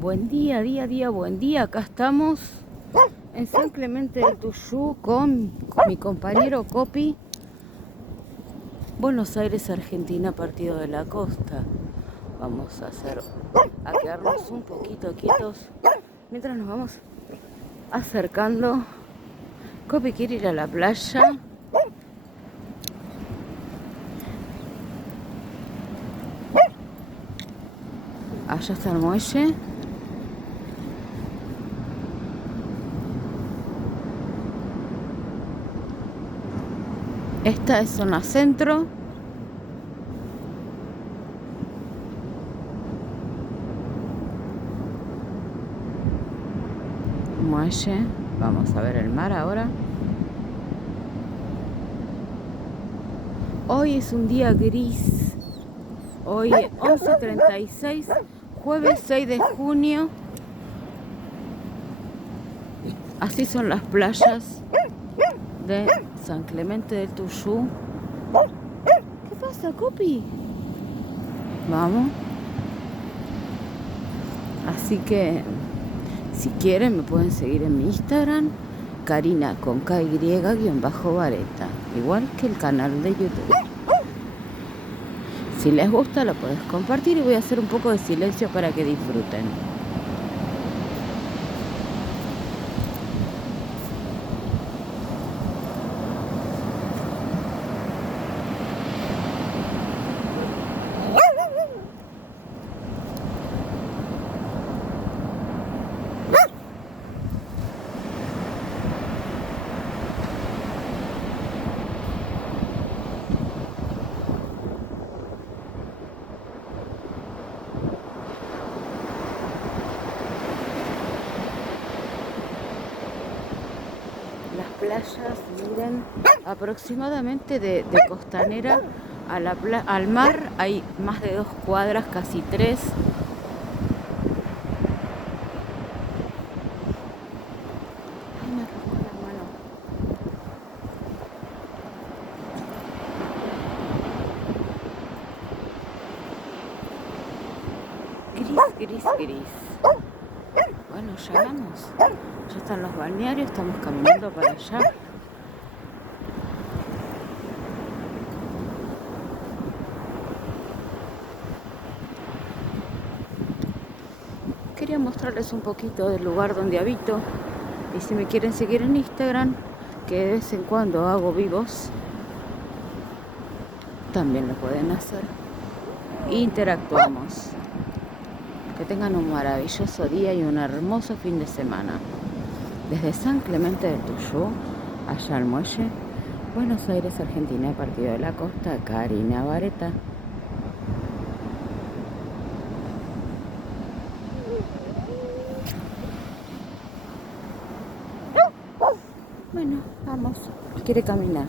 Buen día, buen día. Acá estamos en San Clemente del Tuyú con mi compañero Copi. Buenos Aires, Argentina, Partido de la Costa. Vamos a quedarnos un poquito quietos mientras nos vamos acercando. Copi quiere ir a la playa. Allá está el muelle. Esta es zona centro. Muelle. Vamos a ver el mar ahora. Hoy es un día gris. Hoy 11:36, jueves 6 de junio. Así son las playas de San Clemente del Tuyú. ¿Qué pasa, Copi? Vamos. Así que, si quieren, me pueden seguir en mi Instagram, Karina con KY_Vareta, igual que el canal de YouTube. Si les gusta, lo puedes compartir y voy a hacer un poco de silencio para que disfruten. Las playas miden aproximadamente de Costanera al mar hay más de 2 cuadras, casi 3. Ay, me arrancó la mano. Gris. Bueno, ya vamos. Ya están los balnearios, estamos caminando para allá. Quería mostrarles un poquito del lugar donde habito. Y si me quieren seguir en Instagram, que de vez en cuando hago vivos, también lo pueden hacer. Interactuamos. Que tengan un maravilloso día y un hermoso fin de semana. Desde San Clemente del Tuyú, allá al muelle, Buenos Aires, Argentina, Partido de la Costa, Karina Vareta. Bueno, vamos. Quiere caminar.